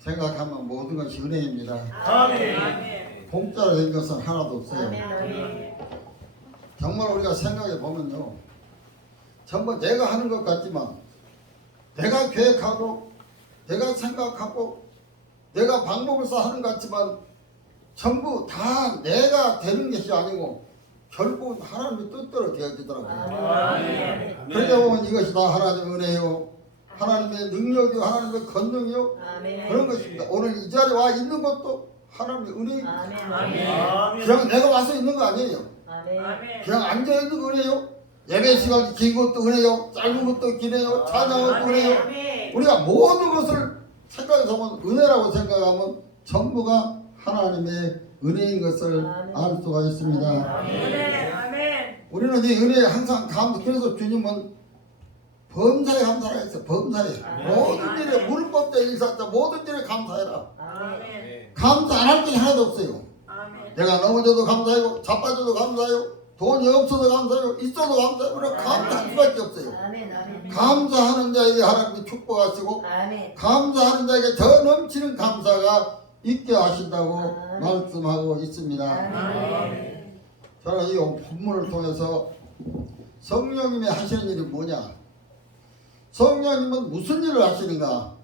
생각하면 모든 것이 은혜입니다. 아멘. 공짜로 된 것은 하나도 없어요. 아멘. 정말 우리가 생각해 보면요, 전부 내가 하는 것 같지만 내가 계획하고 내가 생각하고 내가 방법을 써 하는 것 같지만 전부 다 내가 되는 것이 아니고 결국은 하나님의 뜻대로 되어지더라고요. 아멘. 그러다 보면 이것이 다 하나님의 은혜요, 하나님의 능력이요, 하나님의 권능이요, 아멘. 그런 것입니다. 오늘 이 자리에 와 있는 것도 하나님의 은혜입니다. 아멘. 그냥 내가 와서 있는 거 아니에요. 아멘. 그냥 앉아 있는 거 은혜요, 예배 시간이 긴 것도 은혜요, 짧은 것도 기네요, 찬양은 은혜요. 우리가 모든 것을 생각해서 보면 은혜라고 생각하면 전부가 하나님의 은혜인 것을 알 수가 있습니다. 우리는 이 은혜에 항상 그래서 주님은 범사에 감사라 했어요. 범사에 모든 일에 물법자 일사자 모든 일에 감사해라. 감사 안 할 게 하나도 없어요. 내가 넘어져도 감사해요, 자빠져도 감사해요, 돈이 없어도 감사해요, 있어도 감사해요. 우리가 감사할 수밖에 없어요. 감사하는 자에게 하나님이 축복하시고 감사하는 자에게 더 넘치는 감사가 있게 하신다고 말씀하고 있습니다. 저는 이 본문을 통해서 성령님이 하시는 일이 뭐냐, 성령님은 무슨 일을 하시는가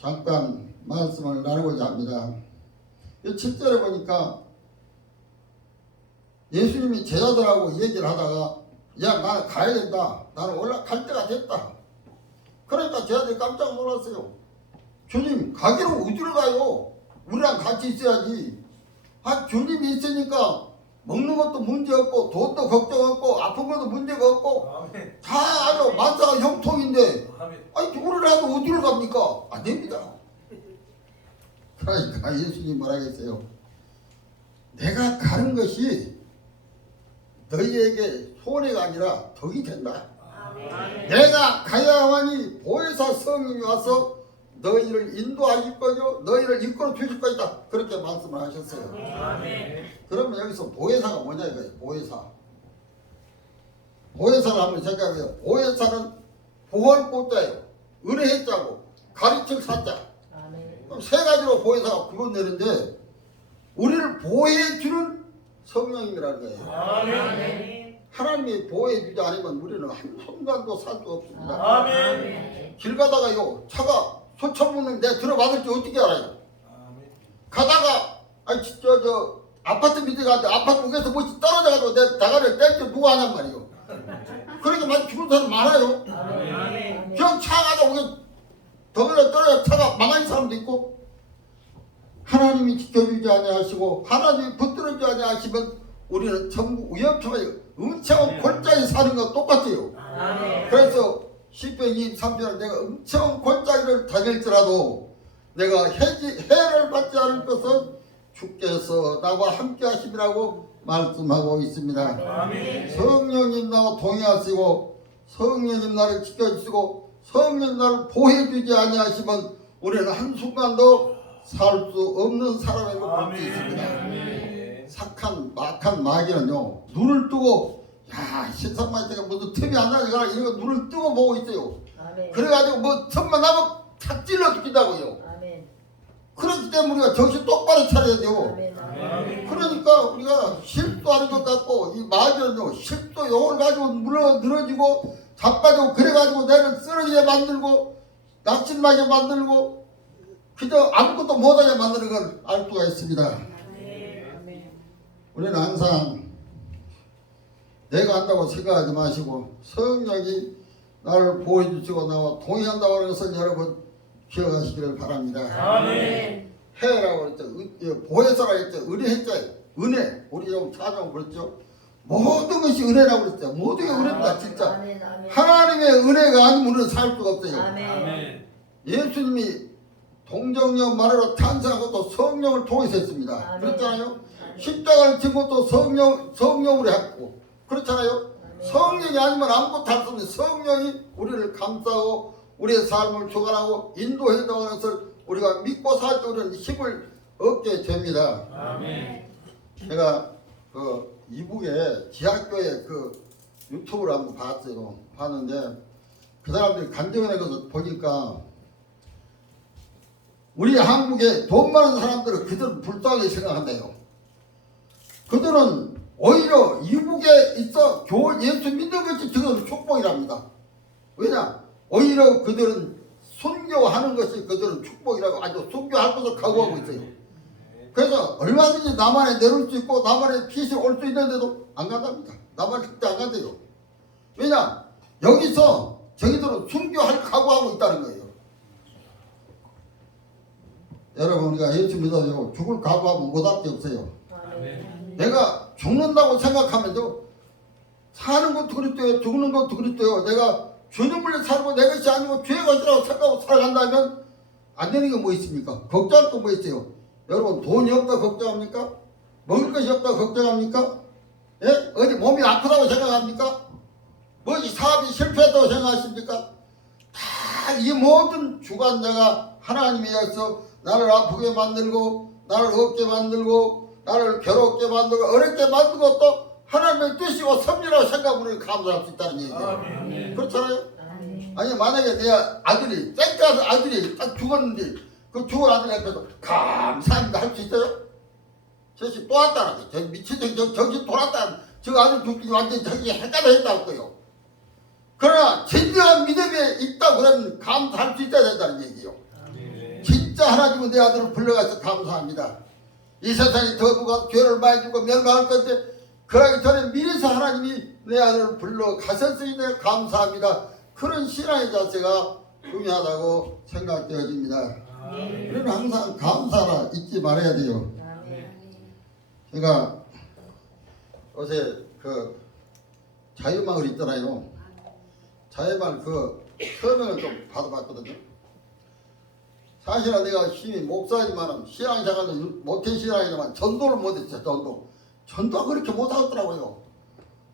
잠깐 말씀을 나누고자 합니다. 7절에 보니까 예수님이 제자들하고 얘기를 하다가 야, 나는 가야 된다, 나는 올라갈 때가 됐다. 그러니까 제자들이 깜짝 놀랐어요. 주님, 가기로 어디를 가요? 우리랑 같이 있어야지. 주님이 있으니까 먹는 것도 문제 없고 돈도 걱정 없고 아픈 것도 문제가 없고 다 아주 만사가 형통인데 우리라도 어디를 갑니까? 안 됩니다. 그러니까 예수님 뭐라 했어요? 내가 가는 것이 너희에게 손해가 아니라 덕이 된다. 내가 가야만이 보혜사 성령이 와서 너희를 인도하실 거요, 너희를 이끌어 주실 거다. 그렇게 말씀을 하셨어요. 그러면 여기서 보혜사가 뭐냐 이거예요. 보혜사를 한번 생각해요. 보혜사는 보호할 보자예요, 은혜의 자고 가르칠 사자. 그럼 세 가지로 보혜사가 구분되는데 우리를 보호해주는 성령님이라는 거예요. 하나님이 보호해주지 않으면 우리는 한순간도 살 수 없습니다. 길 가다가요, 차가 소천문을 내가 들어받을지 어떻게 알아요? 가다가 저 아파트 밑에 가는데 아파트 위에서 뭐지 떨어져가지고 내 나가를 뗄때 누가 하냔 말이에요. 그러니까 많이 죽은 사람 많아요. 그냥 차 가다가 그냥 덩어리 떨어져 차가 망한 사람도 있고, 하나님이 지켜주지 아니하시고 하나님이 붙들어주지 아니하시면 우리는 전부 위험처럼 엄청 골짜기 사는 거 똑같아요. 그래서 시편 23편은 내가 엄청 골짜기를 다닐지라도 내가 해를 받지 않을 것은 주께서 나와 함께 하심이라고 말씀하고 있습니다. 성령님 나와 동행하시고 성령님 나를 지켜주시고 성령님 나를 보호해주지 아니하시면 우리는 한순간도 살 수 없는 사람이라고 볼 수 있습니다. 막한 마귀는요, 눈을 뜨고 세상만 있다가 무슨 틈이 안 나니까 이거 눈을 뜨고 보고 있어요. 그래가지고 뭐 틈만 나면 탁 찔러 죽인다고요. 그렇기 때문에 우리가 정신 똑바로 차려야 돼요. 그러니까 우리가 실수하는 것 같고 이 마귀는요, 실수 용을 가지고 늘어지고 자빠지고 그래가지고 내를 쓰러지게 만들고 낙심나게 만들고 그저 아무것도 못하게 만드는 걸 알 수가 있습니다. 우리는 항상 내가 한다고 생각하지 마시고 성령이 나를 보호해주시고 나와 동의한다고 하는 것을 여러분 기억하시기를 바랍니다. 해라고 그랬죠. 보혜사라고 했죠. 은혜했죠. 은혜. 우리 좀 찾아보면 그랬죠. 모든 것이 은혜라고 그랬죠. 모든 게 은혜입니다. 진짜. 하나님의 은혜가 아니면 우리는 살 수가 없어요. 예수님이 동정녀 마리아로 탄생한 것도 성령을 통해서 했습니다. 그렇잖아요. 십자가를 진 것도 성령으로 했고 그렇잖아요. 성령이 아니면 아무것도 할 수 없는 성령이 우리를 감싸고 우리의 삶을 주관하고 인도해 나가는 것을 우리가 믿고 살 때 우리는 힘을 얻게 됩니다. 제가 이북에 지하교회 유튜브를 한번 봤는데 그 사람들이 간증하는 것을 보니까 우리 한국에 돈 많은 사람들은 그들은 불쌍하게 생각한대요. 그들은 오히려 이국에 있어 예수 믿는 것이 그들은 축복이랍니다. 왜냐? 오히려 그들은 순교하는 것이 그들은 축복이라고 아주 순교할 것을 각오하고 있어요. 그래서 얼마든지 남한에 내려올 수 있고 남한에 피시 올 수 있는데도 안 간답니다. 남한 절대 안 간대요. 왜냐? 여기서 저희들은 순교할 각오하고 있다는 거예요. 여러분, 우리가 예수 믿어요. 죽을 각오하면 못할 게 없어요. 내가 죽는다고 생각하면요, 사는 것도 그랬대요. 죽는 것도 그랬대요. 내가 주님을 살고 내 것이 아니고 주의 것이라고 생각하고 살아간다면 안 되는 게 뭐 있습니까? 걱정할 거 뭐 있어요? 여러분, 돈이 없다 걱정합니까? 먹을 것이 없다 걱정합니까? 예? 어디 몸이 아프다고 생각합니까? 뭐지 사업이 실패했다고 생각하십니까? 다 이 모든 주관자가 하나님이어서 나를 아프게 만들고 나를 없게 만들고 나를 괴롭게 만들고 어렵게 만들고 또 하나님의 뜻이고 섭리라고 생각하면 우리는 감사할 수 있다는 얘기예요. 그렇잖아요? 아니 만약에 내 아들이 땡까서 아들이 딱 죽었는데 그 죽은 아들 옆에서 감사합니다 할 수 있어요? 저씨 또 왔다는 거죠. 미친 정신 돌았다. 저 아들 죽기 완전히 저기 헷갈렸다고 거요. 그러나 진정한 믿음에 있다 그러면 감사할 수 있어야 된다는 얘기예요. 진짜 하나님은 내 아들을 불러가서 감사합니다. 이 세상에 더 누가 죄를 많이 주고 멸망할 건데 그러기 전에 미리서 하나님이 내 아들을 불러가셨으니 감사합니다. 그런 신앙의 자세가 중요하다고 생각되어집니다. 우리는 항상 감사라 잊지 말아야 돼요. 제가 어제 그 자유마을 있잖아요. 자유마을 그 설명을 좀 받아봤거든요. 사실은 내가 힘이 목사지만은 신앙생활도 못한 신앙이지만 전도를 못했어요. 전도가 그렇게 못하겠더라고요.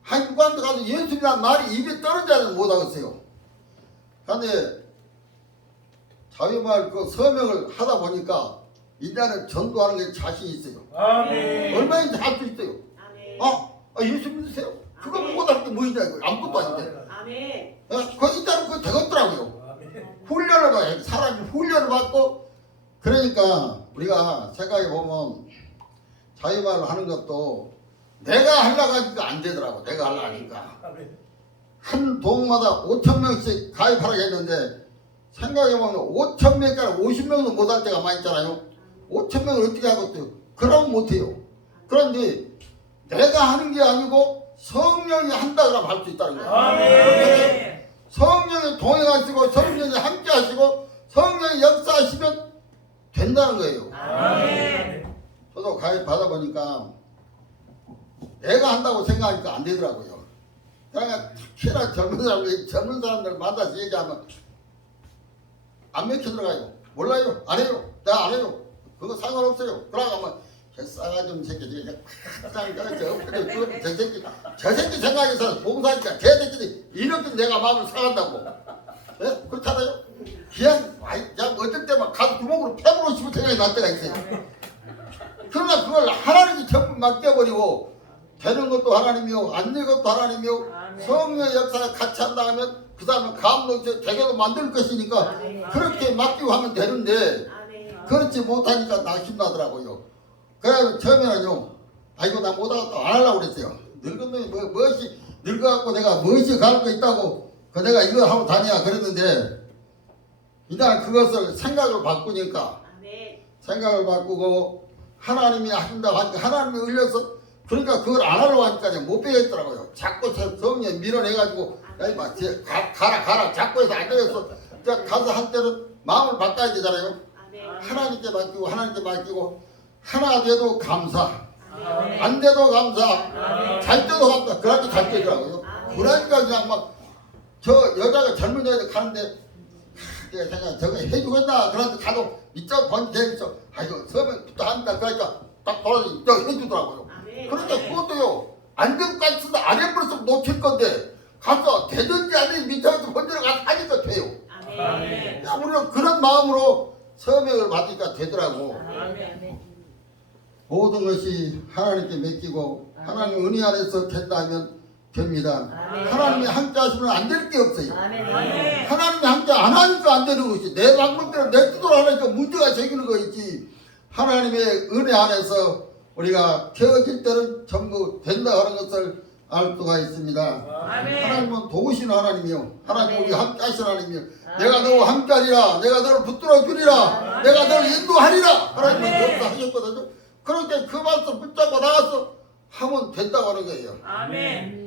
한국한테 가서 예수님이라는 말이 입에 떨어져야 못하겠어요. 그런데 자유마을 그 서명을 하다 보니까 이제는 전도하는 게 자신이 있어요. 얼마인지 할 수 있어요. 예수 믿으세요? 그거 못할 게 뭐 있냐 이거 아무것도 아닌데. 거기 있다는 거 되겠더라고요. 훈련을 봐요. 사람이 훈련을 받고 그러니까 우리가 생각해 보면 자유마을 하는 것도 내가 하려고 하니까 안 되더라고. 내가 하려고 하니까 한 동마다 5,000명씩 가입하라고 했는데 생각해 보면 5,000명까지 50명도 못할 때가 많이 있잖아요. 5,000명을 어떻게 하겠어요? 그러면 못해요. 그런데 내가 하는 게 아니고 성령이 한다 그러면 할 수 있다는 거예요. 성령이 동행하시고 성령이 함께 하시고 성령이 역사하시면 된다는 거예요. 저도 가입 받아보니까 내가 한다고 생각하니까 안 되더라고요. 그러니까 특히나 젊은 사람들 만나서 얘기하면 안 맥혀 들어가요. 몰라요. 안 해요. 내가 안 해요. 그거 상관없어요. 그러가면 싸가지 없는 새끼 저 새끼 생각해서 봉사하니까 저 새끼들이 이렇게 내가 마음을 상한다고. 예? 그렇잖아요. 그냥 어떨 때만 가서 주먹으로 패보고 싶은 생각이 날 때가 있어요. 그러나 그걸 하나님이 전부 맡겨버리고 되는 것도 하나님이요 안 되는 것도 하나님이요 성령의 역사를 같이 한다 하면 그 사람은 감동적 되게도 만들 것이니까 그렇게 맡기고 하면 되는데 그렇지 못하니까 낙심나더라고요. 그래서 처음에는요 아이고 나 못하겠다 안 하려고 그랬어요. 늙은 놈이 무엇이 늙어갖고 내가 무엇이 갈 거 있다고 그 내가 이거 하고 다니야 그랬는데 이날 그것을 생각을 바꾸니까 생각을 바꾸고 하나님이 하신다고 하니까 하나님이 흘려서 그러니까 그걸 안 하려고 하니까 못 빼겠더라고요. 자꾸 성령이 밀어내가지고 야 이마 가라 자꾸 해서 안 되겠어. 가서 한 때는 마음을 바꿔야 되잖아요. 하나님께 맡기고 하나 돼도 감사 안 돼도 감사 잘 때도 감사 그렇게 잘 되더라고요. 그러니까 그냥 막 저 여자가 젊은 여자 가는데 내가 생각 저거 해주겠나 그런데 가도 이쪽 번째 있어 아이고 서면부터 한다 그러니까 딱 돌아서 이쪽 해주더라고요. 그러니까 그것도요 안 되고 같은데 안 해버려서 놓칠 건데 가서 되든지 안 되든지 밑에서 번째로 가서 하니까 돼요. 야, 우리는 그런 마음으로 서명을 받으니까 되더라고. 모든 것이 하나님께 맡기고 하나님 은혜 안에서 된다면 됩니다. 아멘. 하나님이 함께 하시면 안 될 게 없어요. 아멘. 하나님이 함께 안 하니까 안 되는 것이 내 방법대로 내 뜻대로 하니까 문제가 생기는 거이지. 하나님의 은혜 안에서 우리가 태어질 때는 전부 된다 하는 것을 알 수가 있습니다. 아멘. 하나님은 도우신 하나님이요. 하나님 아멘. 우리 함께 하신 하나님이요. 아멘. 내가 너와 함께 하리라. 내가 너를 붙들어 주리라. 아멘. 내가 너를 인도하리라. 하나님은 아멘. 그렇게 하셨거든요. 그렇게 그 말씀 붙잡고 나가서 하면 된다고 하는 거예요. 아멘.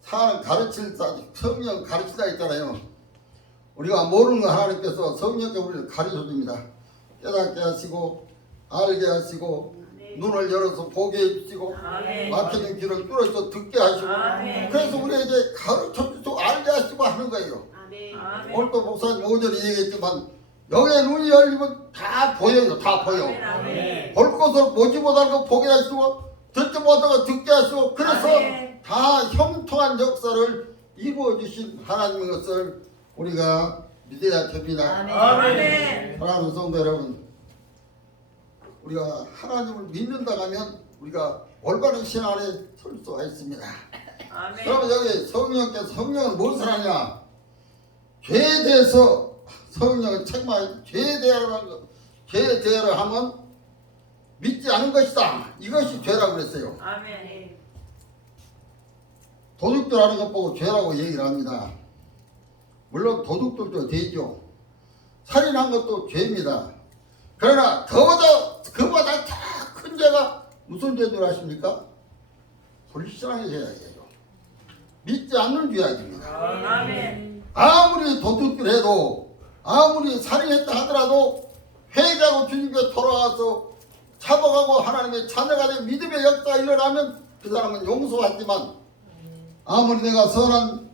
사는 가르칠 성령 가르치다 있잖아요. 우리가 모르는 거 하나님께서 성령께 우리를 가르쳐 줍니다. 깨닫게 하시고 알게 하시고 눈을 열어서 보게 해주시고 아멘. 막히는 귀를 뚫어서 듣게 하시고 아멘. 그래서 우리에게 가르쳐 주시고 알게 하시고 하는 거예요. 아멘. 오늘 또 목사님 오전에 얘기했지만 영의 눈이 열리면 다 보여요. 다 보여. 아멘. 볼 것을 보지 못하는 거 보게 하시고 듣지 못하는 거 듣게 하시고 그래서 아멘. 다 형통한 역사를 이루어 주신 하나님의 것을 우리가 믿어야 됩니다. 아멘. 사랑하는 성도 여러분, 우리가 하나님을 믿는다 하면 우리가 올바른 신앙에 설 수가 있습니다. 아멘. 그러면 여기 성령께서 성령은 무엇을 하냐? 죄에 대해서 성령은 책망 죄에 대하여 하면 믿지 않은 것이다. 이것이 죄라고 그랬어요. 아멘. 도둑들 하는 것 보고 죄라고 얘기를 합니다. 물론 도둑들도 죄죠. 살인한 것도 죄입니다. 그러나 그보다 더 큰 죄가 무슨 죄인 줄 아십니까? 불신앙의 죄악이에요. 믿지 않는 죄악입니다. 아멘. 아무리 도둑질 해도 아무리 살인했다 하더라도 회개하고 주님께 돌아와서 잡아가고 하나님의 자녀가 된 믿음의 역사가 일어나면 그 사람은 용서받지만 아무리 내가 선한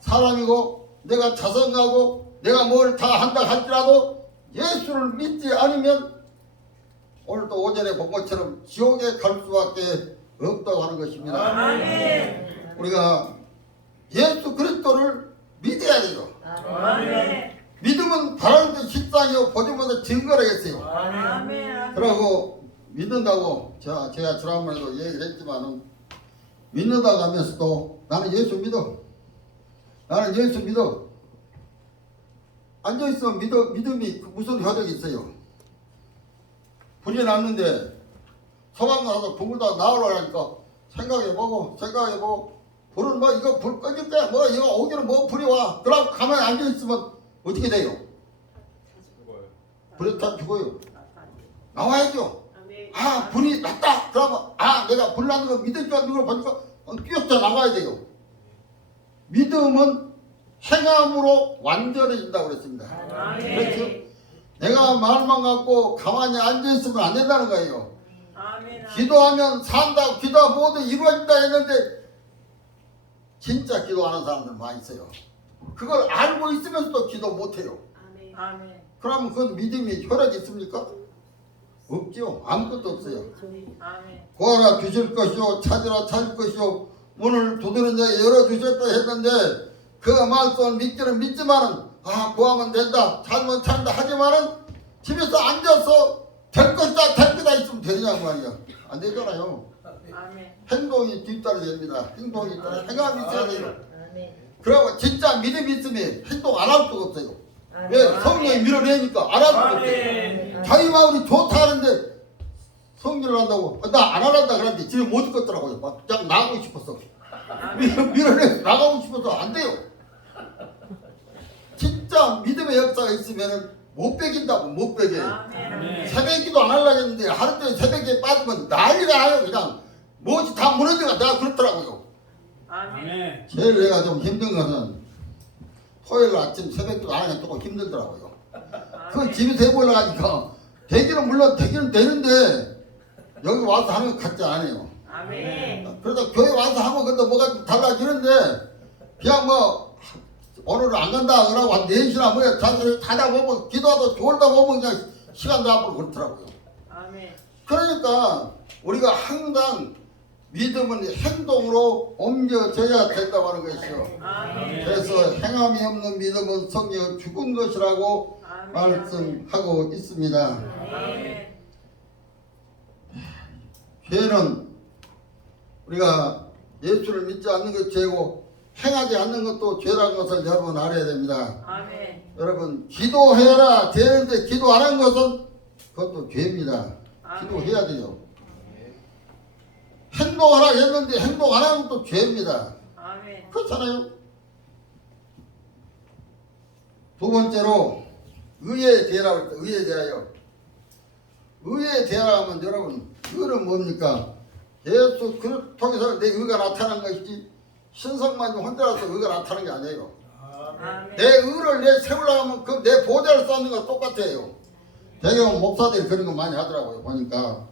사람이고 내가 자성하고 내가 뭘 다 한다 할지라도 예수를 믿지 않으면 오늘도 오전에 본 것처럼 지옥에 갈 수밖에 없다고 하는 것입니다. 아멘. 우리가 예수 그리스도를 믿어야 돼요. 아멘. 믿음은 바라는 데 실상이요 보지 못해 증거라겠어요. 아멘. 그러고 믿는다고 제가 지난번에도 얘기를 했지만은 믿는다고 하면서도 나는 예수 믿어. 나는 예수 믿어. 앉아있으면 믿음이 무슨 효력이 있어요. 불이 났는데 소방 나서 불을 다 나오려니까 생각해보고 불은 뭐 이거 불 꺼질 때 뭐 이거 오기는 뭐 불이 와. 그러고 가만히 앉아있으면 어떻게 돼요? 불이 다 죽어요. 나와야죠. 아 불이 났다. 그러면 내가 불 나는 거 믿을 줄 아는 걸 보니까 뛰어져 나가야 돼요. 믿음은 행함으로 완전해진다고 그랬습니다. 그렇죠? 내가 말만 갖고 가만히 앉아있으면 안 된다는 거예요. 기도하면 산다. 기도가 모두 이루어진다 했는데 진짜 기도하는 사람들 많이 있어요. 그걸 알고 있으면서도 기도 못해요. 아멘. 그러면 그건 믿음이 효력이 있습니까? 없죠. 아무것도 없어요. 아멘. 구하라 주실 것이요 찾으라 찾을 것이요 문을 두드리는 자에게 열어주셨다 했는데 그 말씀을 믿기는 믿지만은 구하면 된다 찾으면 찾는다 하지만은 집에서 앉아서 될 거다 있으면 되느냐고 말이야. 안 되잖아요. 아멘. 행동이 뒤따라 됩니다. 행동이 있다라 행함이 있어야 돼요. 아멘. 그리고 진짜 믿음이 있으면 행동 안 할 수가 없어요. 아멘. 왜? 성령이 밀어내니까 안 할 수가 없어요. 자기 마음이 좋다 하는데 성질을 한다고 나 안 하란다 그랬는데 집에 못 있겠더라고요. 막 그냥 나가고 싶었어. 밀어내 나가고 싶어서 안 돼요. 진짜 믿음의 역사가 있으면은 못 베긴다고 못 베겨요. 아멘. 새벽기도 안 하려고 했는데 하루 종일 새벽에 빠지면 난리가 나요. 그냥 무엇이 다 무너져가 내가 그렇더라고요. 아멘. 제일 내가 좀 힘든 것은 토요일 아침 새벽기도 안 하니까 조금 힘들더라고요. 그 집에서 해보려고 하니까 물론 되기는 되는데 여기 와서 하는 것 같지 않아요. 아멘. 그래서 교회 와서 하면 그것도 뭐가 좀 달라지는데 그냥 뭐 오늘은 안 간다 그러고 한 4시나 뭐야 자다 보면 기도하다 졸다 보면 그냥 시간도 앞으로 그렇더라고요. 아멘. 그러니까 우리가 항상 믿음은 행동으로 옮겨져야 된다고 하는 것이요. 아멘. 그래서 행함이 없는 믿음은 성경 죽은 것이라고 말씀하고 있습니다. 아멘. 죄는 우리가 예수를 믿지 않는 것 죄고 행하지 않는 것도 죄라는 것을 여러분 알아야 됩니다. 아멘. 여러분 기도해라 되는데 기도 안 한 것은 그것도 죄입니다. 아멘. 기도해야 돼요. 행동하라 했는데 행동 안 하는 것도 죄입니다. 아멘. 그렇잖아요. 두 번째로 의에 대하라고 했다. 의에 대하여. 의에 대하라면 여러분 의는 뭡니까? 예수 그를 통해서 내 의가 나타난 것이지 신성만 혼자라서 의가 나타나는 게 아니에요. 아멘. 내 의를 내 세우려고 하면 그 내 보좌를 쌓는 거 똑같아요. 대경 목사들이 그런 거 많이 하더라고요. 보니까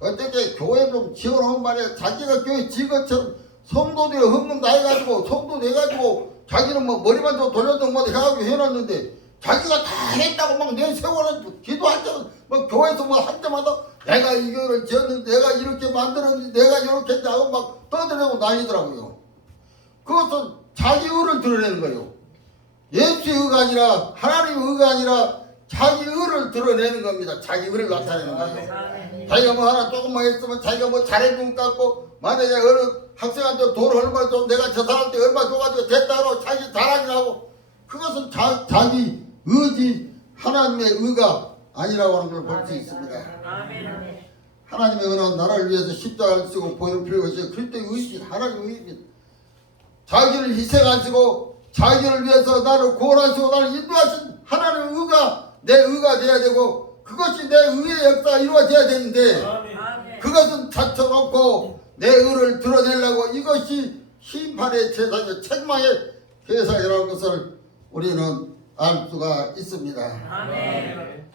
어떻게 교회 좀 지어놓은 말에 자기가 교회 지은 것처럼 성도들이 헌금 다 해가지고 성도 해가지고 자기는 뭐 머리만 좀 돌려도 뭐 해가지고 해놨는데 자기가 다 했다고 막 내세워는 기도할 때는 뭐 교회에서 뭐 할 때마다 내가 이 교회를 지었는데 내가 이렇게 만들었는데 내가 이렇게 했다고 막 떠들고 다니더라고요. 그것은 자기 의를 드러내는 거예요. 예수의 의가 아니라 하나님의 의가 아니라 자기 의를 드러내는 겁니다. 자기 의를 나타내는 거예요. 아멘. 자기가 뭐 하나 조금만 했으면 자기가 뭐 잘해준 것 같고 만약에 어느 학생한테 돈을 얼마 좀 내가 저 사람한테 얼마 줘가지고 됐다고 자기 자랑이라고 그것은 자기 의지 하나님의 의가 아니라고 하는 걸 볼 수 있습니다. 아멘. 하나님의 의는 나를 위해서 십자가를 쓰고 보혈을 필요가 있어요. 그리스도의 의지 하나님의 의입니다. 자기를 희생하시고 자기를 위해서 나를 구원하시고 나를 인도하신 하나님의 의가 내 의가 돼야 되고 그것이 내 의의 역사가 이루어져야 되는데 아멘. 그것은 닫혀놓고 내 의를 드러내려고 이것이 심판의 제사이고 책망의 제사이라는 것을 우리는 알 수가 있습니다. 아멘.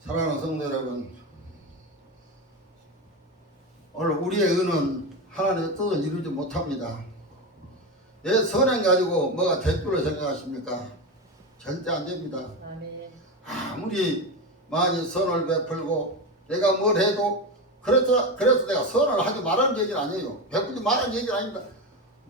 사랑하는 성도 여러분, 오늘 우리의 의는 하나님의 뜻을 이루지 못합니다. 내 선행 가지고 뭐가 될 줄을 생각하십니까? 절대 안 됩니다. 아멘. 아무리 많이 선을 베풀고 내가 뭘 해도 그래서 내가 선을 하지 말라는 얘기는 아니에요. 베풀지 말라는 얘기는 아닙니다.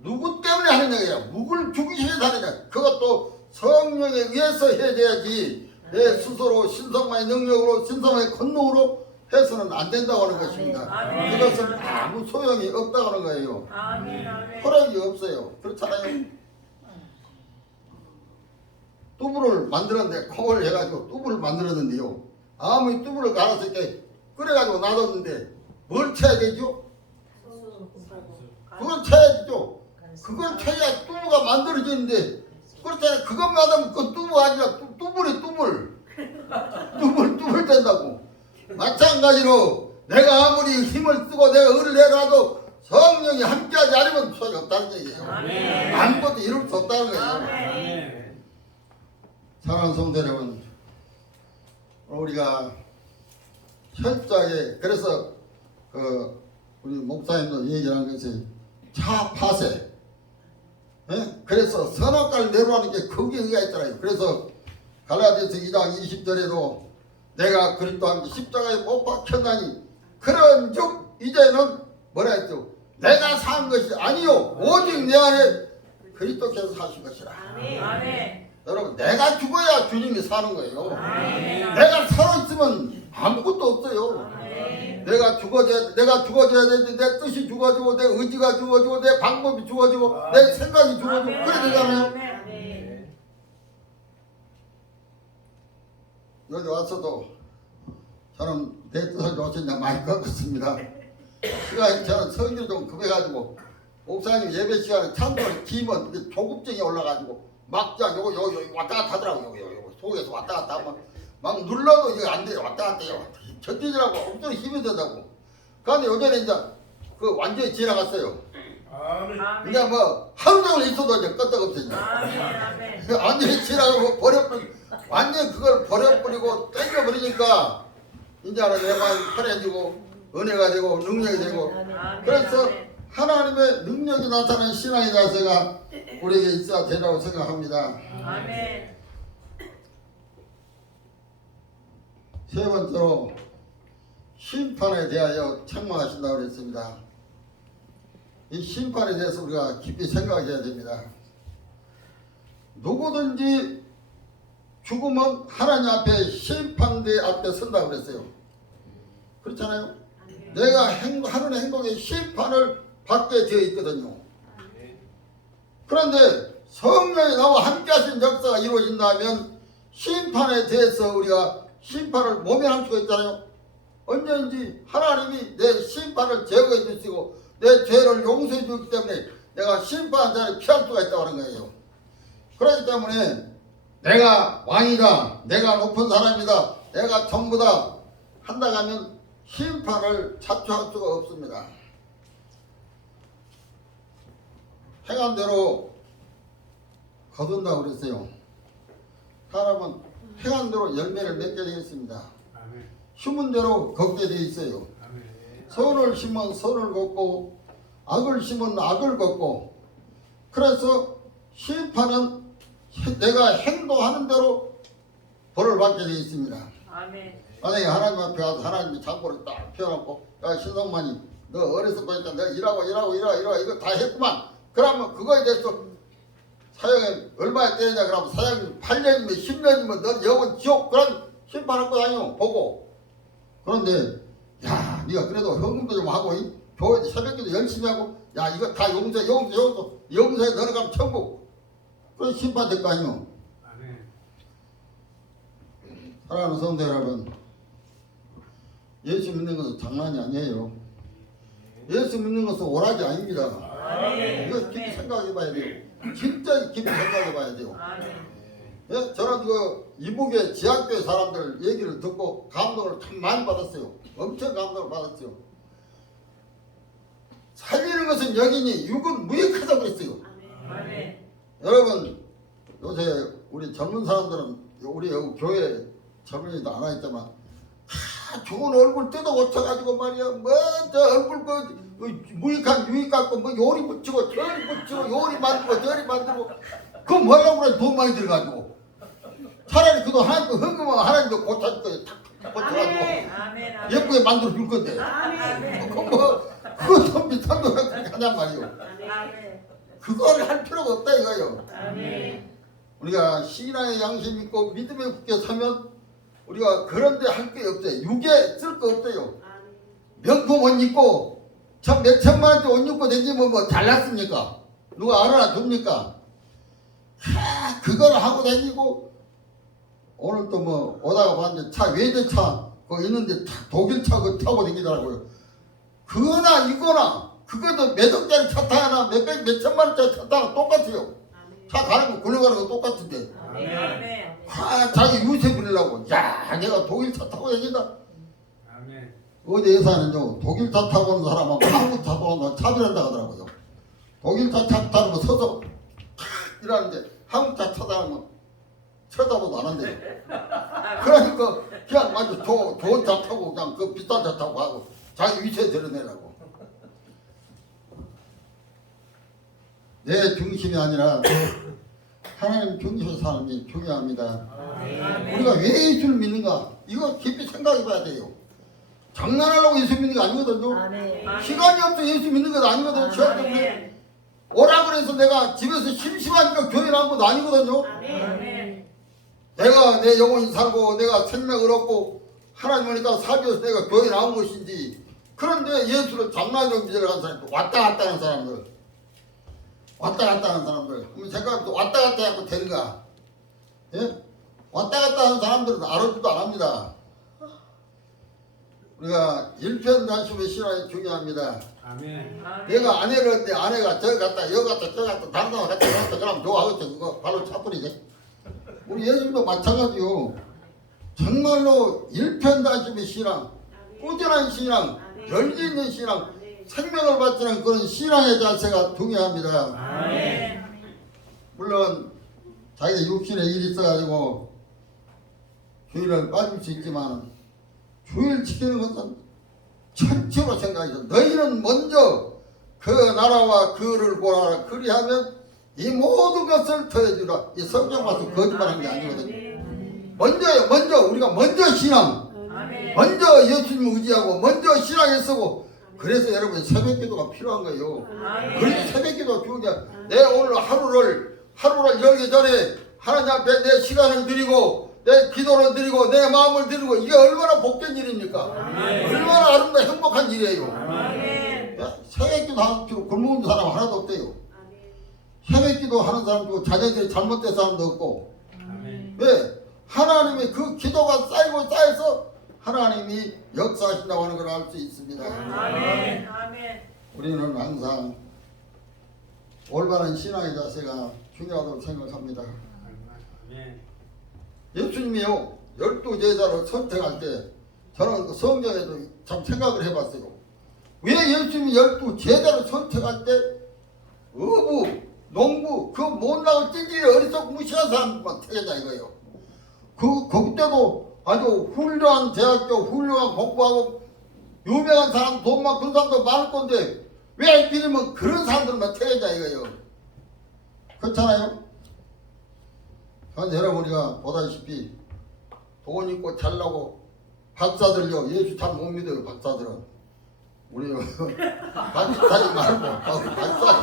누구 때문에 하는 얘기야? 누굴 죽이기 위해서 하는 얘기야. 그것도 성령에 의해서 해야 돼야지 내 스스로 신성만의 능력으로 신성만의 권능으로 해서는 안 된다고 하는 것입니다. 아멘. 그것은 아무 소용이 없다고 하는 거예요. 아멘. 아멘. 허락이 없어요. 그렇잖아요. 뚜부를 만들었는데 콩을 해가지고 뚜부를 만들었는데요. 아무리 뚜부를 갈아서 이렇게 끓여가지고 놔뒀는데 뭘 쳐야 되죠? 그걸 쳐야 되죠. 그걸 쳐야 뚜부가 만들어지는데 그렇잖아요. 그것만 하면 그 뚜부가 아니라 뚜불이 뚜불 된다고. 마찬가지로 내가 아무리 힘을 쓰고 내가 의를 내놔도 성령이 함께하지 않으면 소용이 없다는 얘기예요. 아멘. 아무것도 이룰 수 없다는 거예요. 아멘. 사랑하는 성도 여러분, 우리가 철저하게 그래서 우리 목사님도 얘기하는 것이 차파세. 예? 그래서 선악과를 내려가는 게 거기에 의가 있잖아요. 그래서 갈라디아서 2장 20절에도 내가 그리스도와 함께 십자가에 못 박혔나니 그런즉 이제는 뭐라 했죠? 내가 산 것이 아니요 오직 내 안에 그리스도께서 사신 것이라. 아멘. 여러분 내가 죽어야 주님이 사는 거예요. 아멘. 내가 살아있으면 아무것도 없어요. 아멘. 내가 죽어져야 되는데 내 뜻이 죽어지고 내 의지가 죽어지고 내 방법이 죽어지고 내 생각이 죽어지고 그래 되잖아요. 아멘. 여기 와서도 저는 내 뜻을 좋으신다 많이 겪었습니다. 시간이 저는 성질을 좀 급해가지고 목사님 예배 시간에 참고를 기면 조급증이 올라가지고 막장 요거 왔다 갔다 하더라고요. 요거 속에서 왔다 갔다 하면 막 눌러도 이거 안 돼요. 왔다 갔다 해요. 견디느라고 엄청 힘이 든다고. 그런데 요즘에 이제 그 완전히 지나갔어요. 아멘. 이제 뭐 하루 종일 있어도 이제 끄떡없어요. 아멘. 아멘. 완전히 지나가고 완전히 그걸 버려버리고 땡겨버리니까 이제는 내 마음이 편해지고 은혜가 되고 능력이 되고 아멘. 그래서 아멘. 하나님의 능력이 나타나는 신앙의 자세가 우리에게 있어야 된다고 생각합니다. 아멘. 세 번째로 심판에 대하여 책망하신다고 그랬습니다. 이 심판에 대해서 우리가 깊이 생각해야 됩니다. 누구든지 죽으면 하나님 앞에 심판대 앞에 선다고 그랬어요. 그렇잖아요. 내가 하는 행동에 심판을 받게 되어 있거든요. 그런데 성령이 나와 함께 하신 역사가 이루어진다면 심판에 대해서 우리가 심판을 모면할 수가 있잖아요. 언제든지 하나님이 내 심판을 제거해 주시고 내 죄를 용서해 주기 때문에 내가 심판 자리에 피할 수가 있다고 하는 거예요. 그렇기 때문에 내가 왕이다, 내가 높은 사람이다, 내가 전부다 한다고 하면 심판을 자초할 수가 없습니다. 행한 대로 거둔다고 그랬어요. 사람은 행한 대로 열매를 맺게 되겠습니다. 심은 대로 걷게 되어 있어요. 선을 심은 선을 걷고 악을 심은 악을 걷고, 그래서 심판은 내가 행동하는 대로 벌을 받게 되어 있습니다. 아멘. 만약에 하나님 앞에 가서 하나님이 장고를 딱 펴놓고 야 신성만이 너 어렸을 거니까 너 일하고 이거 다 했구만. 그러면 그거에 대해서 사형에 얼마에 때리냐 그러면 사형이 8년이면 10년이면 너 영원 지옥 그런 심판할 거 아니요 보고. 그런데 야 네가 그래도 헌금도 좀 하고 교회 새벽기도 열심히 하고 야 이거 다 용서해 너는 가면 천국 그런 심판 될 거 아니요. 사랑하는 성도 여러분, 예수 믿는 것은 장난이 아니에요. 예수 믿는 것은 오락이 아닙니다. 이거 깊이 생각해 봐야 돼요. 진짜 깊이 생각해 봐야 돼요. 예? 저는 그 이북의 지하교회 사람들 얘기를 듣고 감동을 참 많이 받았어요. 엄청 감동을 받았어요. 살리는 것은 여기니 육은 무익하다고 그랬어요. 여러분 요새 우리 젊은 사람들은 우리 여기 교회 젊은이도 안 하겠지만 다 좋은 얼굴 뜯어 고쳐가지고 말이야 뭐 저 얼굴 무익한 유익 갖고 뭐 요리 붙이고 저리 붙이고 요리 만들고 저리 만들고 그거 뭐라고 그래 돈 많이 들어가지고 차라리 그도 하나님 헌금하면 하나님도 고쳐줄 거예요. 탁 고쳐가지고 예쁘게 만들어 줄 건데 그거 좀 비싼 돈 하냔 말이요. 그거를 할 필요가 없다 이거요. 우리가 신앙의 양심 있고 믿음에 굳게 서면 우리가 그런 데 할 게 없어요. 육에 쓸 거 없어요. 명품 옷 입고 참 몇천만 원짜리 옷 입고 다니면 뭐 잘났습니까? 누가 알아나 줍니까? 그걸 하고 다니고 오늘 또 뭐 오다가 봤는데 차 외제차 그거 있는데 독일차 그거 타고 다니더라고요. 그거나 이거나 그것도 몇 억짜리 차 타나 몇천만 원짜리 차 타나 똑같아요. 차 가는 거 굴러가는 거 똑같은데 자기 유세 부리려고 야 내가 독일차 타고 다닌다. 어디에 사는요 독일차 타고 오는 사람하고 한국차 타고 오는 사람 차별한다 하더라고요. 독일차 차 타는 거 서서 이러는데 한국차 타다니면 쳐다보도 안 한대. 그러니까 그냥 아주 좋은 차 타고 그냥 그 비싼 차 타고 하고 자기 위치에 드러내라고. 내 중심이 아니라 하나님 중심의 삶이 중요합니다. 우리가 왜 예수를 믿는가 이거 깊이 생각해 봐야 돼요. 장난하려고 예수 믿는 게 아니거든요. 시간이 없어 예수 믿는 것 아니거든요. 시간 때문에 오라 그래서 내가 집에서 심심하니까 교회 나온 것도 아니거든요. 내가 내 영혼이 살고 내가 생명을 얻고 하나님 오니까 살려서 내가 교회 나온 것인지. 그런데 예수를 장난으로 믿으러 간 사람들 왔다 갔다 하는 사람들 한번 생각해보세요. 왔다 갔다 하고 되는가? 예? 왔다 갔다 하는 사람들은 알아주도 안 합니다. 우리가 일편단심의 신앙이 중요합니다. 내가 아내를 얻는데 아내가 저 갔다 여기 갔다 저 갔다 다른 사람 갔다 그러면 좋아하겠죠. 그거 발로 차버리지. 우리 예수님도 마찬가지요. 정말로 일편단심의 신앙, 꾸준한 신앙, 열기 있는 신앙, 생명을 바치는 그런 신앙의 자세가 중요합니다. 물론 자기 육신에 일이 있어가지고 주일을 빠질 수 있지만 주일 지키는 것은 천체로 생각해서 너희는 먼저 그 나라와 그를 보라 그리하면 이 모든 것을 더해주라. 이 성경 말씀 거짓말한 게 아니거든요. 먼저 우리가 먼저 신앙, 먼저 예수님을 의지하고 먼저 신앙에 쓰고. 그래서 여러분 새벽기도가 필요한 거예요. 그래서 새벽기도가 필요해. 내 오늘 하루를 열기 전에 하나님 앞에 내 시간을 드리고 내 기도를 드리고 내 마음을 드리고 이게 얼마나 복된 일입니까? 얼마나 아름다운 행복한 일이에요. 새벽기도 하는 필요 굶은 사람 하나도 없대요. 새벽기도 하는 사람도 자녀들이 잘못된 사람도 없고. 왜? 하나님의 그 기도가 쌓이고 쌓여서 하나님이 역사하신다고 하는 걸 알 수 있습니다. 아멘. 아멘. 우리는 항상 올바른 신앙의 자세가 중요하다고 생각합니다. 예수님이요 12제자를 선택할 때 저는 그 성경에도 참 생각을 해봤어요. 왜 예수님이 12제자를 선택할 때 어부, 농부, 그 못나고 찌질이 어리석고 무시한 사람만 택했냐 이거예요. 그때도 아주 훌륭한 대학교, 훌륭한 공부하고 유명한 사람, 돈 많은 사람도 많을 건데 왜 하필이면 그런 사람들만 택했냐 이거예요. 그렇잖아요? 그런데 여러분 우리가 보다시피 돈 있고 잘나고 박사들요 예수 잘 못 믿어요. 박사들은 우리 박사지 말고 박사지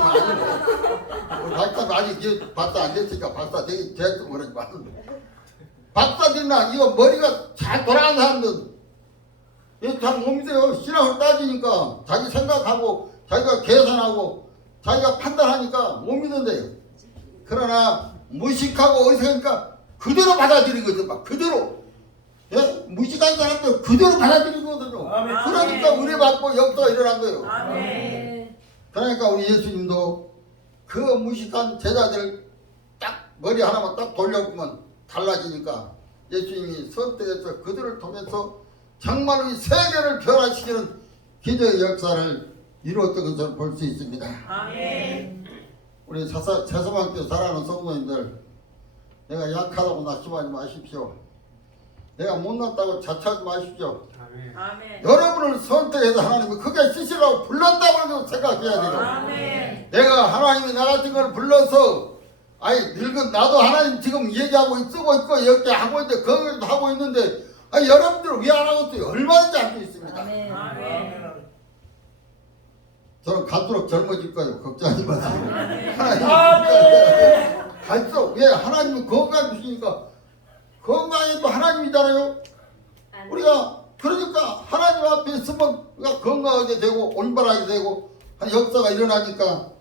말고 박사 아직 박사 안 됐으니까 박사 되기 됐고 그러지 말고 박사들이나 이거 머리가 잘 돌아가는 사람들 예수 잘 못 믿어요. 신앙을 따지니까 자기 생각하고 자기가 계산하고 자기가 판단하니까 못 믿는데요. 그러나 무식하고 어리석으니까 그대로 받아들인 거죠. 막 그대로. 예? 무식한 사람들 그대로 받아들인 거거든요. 아멘. 그러니까 은혜 받고 역사가 일어난 거예요. 아멘. 그러니까 우리 예수님도 그 무식한 제자들 딱 머리 하나만 딱 돌려보면 달라지니까 예수님이 선택해서 그들을 통해서 정말로 이 세계를 변화시키는 기적의 역사를 이루었던 것을 볼 수 있습니다. 아멘. 우리 세서방교 사랑하는 성도님들, 내가 약하다고 낙심하지 마십시오. 내가 못났다고 자책하지 마십시오. 아멘. 여러분을 선택해서 하나님이 크게 쓰시라고 불렀다고 생각해야 돼요. 아멘. 내가 하나님이 나 같은 걸 불러서 아니 늙은 나도 하나님 지금 얘기하고 쓰고 있고 이렇게 하고 있는데 그것도 하고 있는데 아니 여러분들은 왜 안 하고 있어요? 얼마든지 할 수 있습니다. 아멘. 저는 갈수록 젊어질 거예요. 걱정하지 마세요. 아멘. 하나님 갈수록 왜 하나님은 건강 주시니까 건강이 또 하나님이잖아요. 우리가 그러니까 하나님 앞에 있으면 우리가 건강하게 되고 올바르게 되고 한 역사가 일어나니까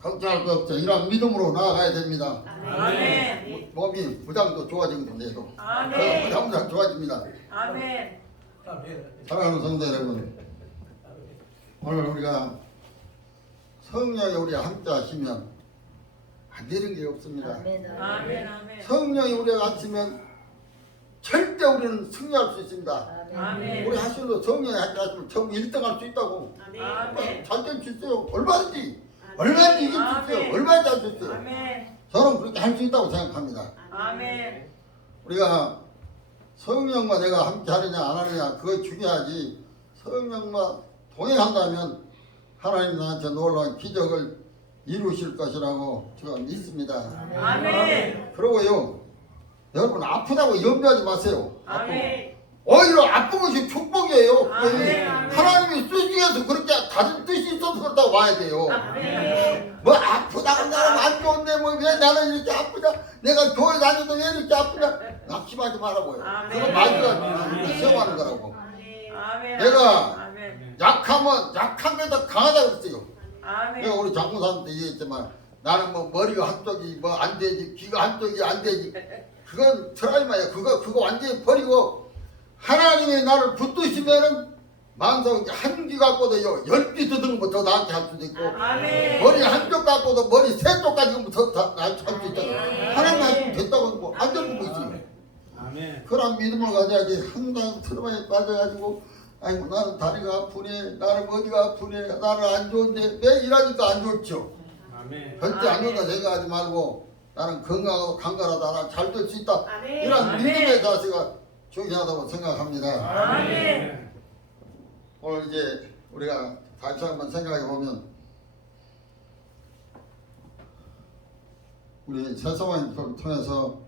걱정할 거 없죠. 이런 믿음으로 나아가야 됩니다. 아멘. 몸이 무장도 좋아지는데도 아멘. 무장 좋아집니다. 아멘. 사랑하는 성도 여러분, 오늘 우리가 성령이 우리와 함께 하시면 안 되는 게 없습니다. 아멘. 아멘. 성령이 우리와 같으면 절대 우리는 승리할 수 있습니다. 아멘. 우리 하실로 성령이 함께 하시면 전부 1등 할 수 있다고. 아멘. 잘 될 수 있어요. 얼마든지 이길 수 있어요. 아멘. 얼마든지 할 수 있어요. 아멘. 저는 그렇게 할 수 있다고 생각합니다. 아멘. 우리가 성령과 내가 함께 하느냐 안 하느냐 그거 중요하지. 성령과 동행한다면 하나님 나한테 놀라운 기적을 이루실 것이라고 제가 믿습니다. 아멘. 그리고요 여러분 아프다고 염려하지 마세요. 아멘. 오히려 아픈 것이 축복이에요. 아멘. 하나님이 쓰시면서 그렇게 다른 뜻이 있어서 그렇다 와야 돼요. 아멘. 뭐 아프다고 나는 안 좋은데 뭐 왜 나는 이렇게 아프냐, 내가 교회 다녀도 왜 이렇게 아프냐, 낙심하지 말라고요. 아멘. 그거 말도 시험하는 거라고. 아멘. 내가 아멘. 약하면 약한 게 더 강하다고 그랬어요. 아멘. 내가 우리 장모사한테 얘기했지만 나는 뭐 머리가 한쪽이 뭐 안 되지, 귀가 한쪽이 안 되지, 그건 트라우마야. 그거 완전히 버리고 하나님이 나를 붙드시면은 만성 한 귀 갖고도요 10귀 뜯은 것도 나한테 할 수도 있고 아멘. 머리 한쪽 갖고도 머리 세 쪽까지 더 할 수 있잖아. 하나님 하시면 됐다고 뭐 안 되는 거 있어요. 아멘. 그런 믿음을 가져야지. 항상 트라우마에 빠져가지고 아이고 나는 다리가 아프네, 나는 어디가 아프네, 나는 안 좋은데 왜 이러니까 안 좋죠. 아멘. 절대 안 좋다 생각하지 말고 나는 건강하고 강건하다, 나는 잘 될 수 있다, 아멘. 이런 아멘. 믿음의 자세가 중요하다고 생각합니다. 아멘. 오늘 이제 우리가 다시 한번 생각해 보면 우리 세상을 통해서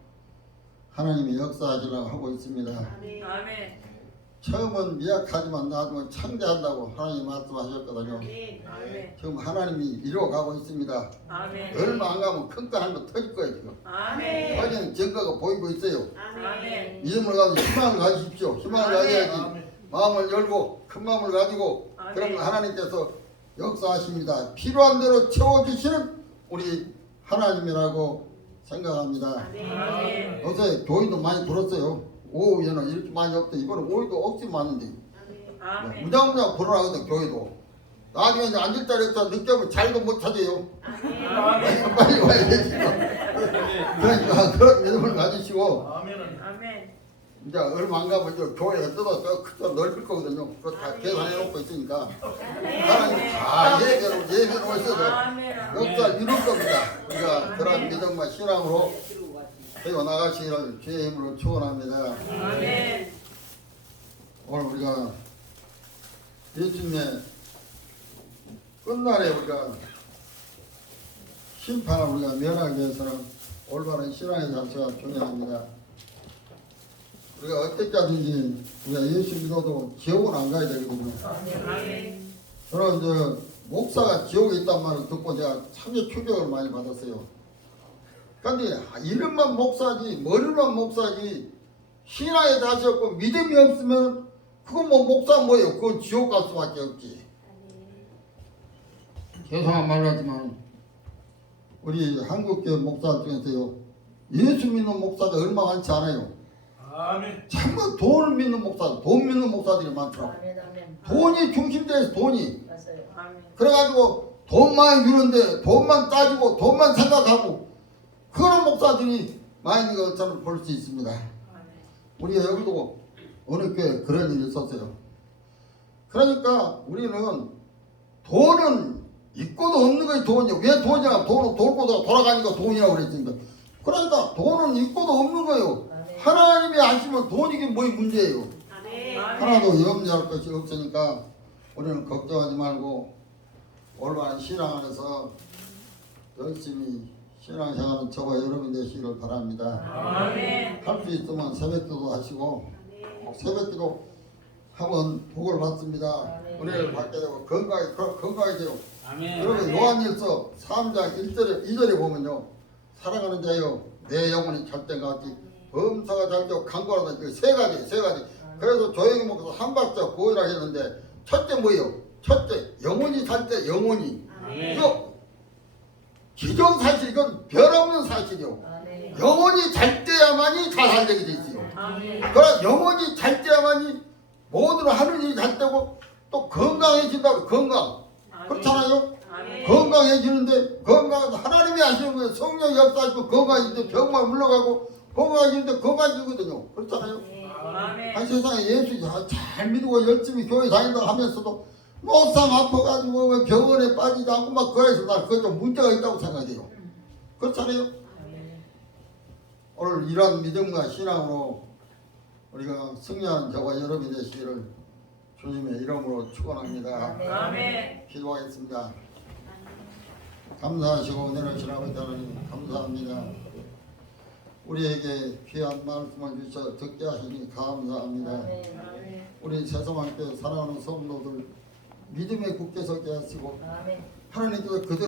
하나님이 역사하시려고 하고 있습니다. 아멘. 처음은 미약하지만 나중에 창대한다고 하나님 말씀하셨거든요. 아멘. 지금 하나님이 이루어가고 있습니다. 아멘. 얼마 안 가면 큰 거 한 거 터질 거예요. 지금 아멘. 터지는 증거가 보이고 있어요. 아멘. 믿음을 가지고 희망을 가지십시오. 희망을 아멘. 가져야지. 마음을 열고 큰 마음을 가지고 그런 거 하나님께서 역사하십니다. 필요한 대로 채워주시는 우리 하나님이라고 생각합니다. 아멘. 요새 교회도 많이 들었어요. 오후에는 이렇게 많이 없대. 이거는 오후도 억지 많은데 아멘. 무장무장 불어나거든 교회도. 나중에 이제 앉을 자리 없다 늦게 오면 자리도 못 찾아요. 빨리 와야 되니까. 그러니까 그런 믿음을 가지시고 아멘. 이제 얼마 안 가면 이제 교회가 뜯어서 크게 넓힐 거거든요. 그거 다 계산해 놓고 있으니까 하나님 다 예배로 있어도 아멘. 역사를 이룰 겁니다. 우리가 그런 믿음과 신앙으로 되어 나가시기를 주의 힘으로 축원합니다. 아멘. 오늘 우리가 예수님의 끝날에 우리가 심판을 우리가 면하기 위해서는 올바른 신앙의 자세가 중요합니다. 우리가 어때까지인지 우리가 예수 믿어도 지옥은 안 가야 되거든요. 아멘. 저는 이제 목사가 지옥에 있단 말을 듣고 제가 참여 충격을 많이 받았어요. 그런데 이름만 목사지 머리만 목사지 신앙의 자세 없고 믿음이 없으면 그건 뭐 목사 뭐예요? 그건 지옥 갈 수밖에 없지. 죄송한 말 하지만 우리 한국교회 목사 중에서요 예수 믿는 목사가 얼마 많지 않아요. 아멘. 전부 돈을 믿는 목사, 돈 믿는 목사들이 많더라고. 아멘 아멘. 돈이 중심돼서 돈이. 맞아요. 아멘. 그래가지고 돈만 주는데 돈만 따지고 돈만 생각하고 그런 목사들이 많이 저는 볼 수 있습니다. 우리가 여기도 어느 교회 그런 일이 있었어요. 그러니까 우리는 돈은 있고도 없는 것이 돈이에요. 왜 돈이냐? 돈은 돌고 돌아가니까 돈이라고 그랬습니다. 그러니까 돈은 있고도 없는 거예요. 아멘. 하나님이 아시면 돈이긴 뭐의 문제예요. 아멘. 하나도 염려할 것이 없으니까 우리는 걱정하지 말고 올바른 신앙 안에서 열심히 신앙생활은 저와 여러분 되시기를 바랍니다. 아멘. 할 수 있으면 새벽기도 하시고 새벽기도 하면 복을 받습니다. 아멘. 은혜를 받게 되고 건강하게 되고 아멘. 여러분 요한일서 3장 1절에 2절에 보면요 사랑하는 자여 내 영혼이 잘된 같이 범사가 잘되고 강구하다 세 가지 그래서 조용히 먹어서 한 박자 보이라 했는데 첫째 뭐예요? 첫째 영혼이 잘때 영혼이 아멘. 이거 기정사실 이건 변없는 사실이요. 아멘. 영혼이 잘 때야만이 다 살되게 돼 있어요. 아멘. 그러나 영혼이 잘 때야만이 모든 하는 일이 잘 되고 또 건강해진다고 건강 그렇잖아요. 아멘. 건강해지는데 건강해서 하나님이 하시는 거예요. 성령이 역사하시고 건강해지는데 병만 물러가고 건강해지는데 건강해지거든요. 그렇잖아요. 아멘. 한 세상에 예수 잘 믿고 열심히 교회 다닌다고 하면서도 목상 아파가지고 병원에 빠지지 않고 막 그래서 나 그거 좀 문제가 있다고 생각해요. 그렇잖아요. 아멘. 오늘 이러한 믿음과 신앙으로 우리가 승리하는 저와 여러분이 되시기를 주님의 이름으로 축원합니다. 아멘. 기도하겠습니다. 감사하시고 은혜를 주시라고 하나님 감사합니다. 우리에게 귀한 말씀을 주셔 듣게 하시니 감사합니다. 아멘. 우리 세상함께 사랑하는 성도들 믿음에 굳게 서게 하시고 아멘. 하나님께서 그들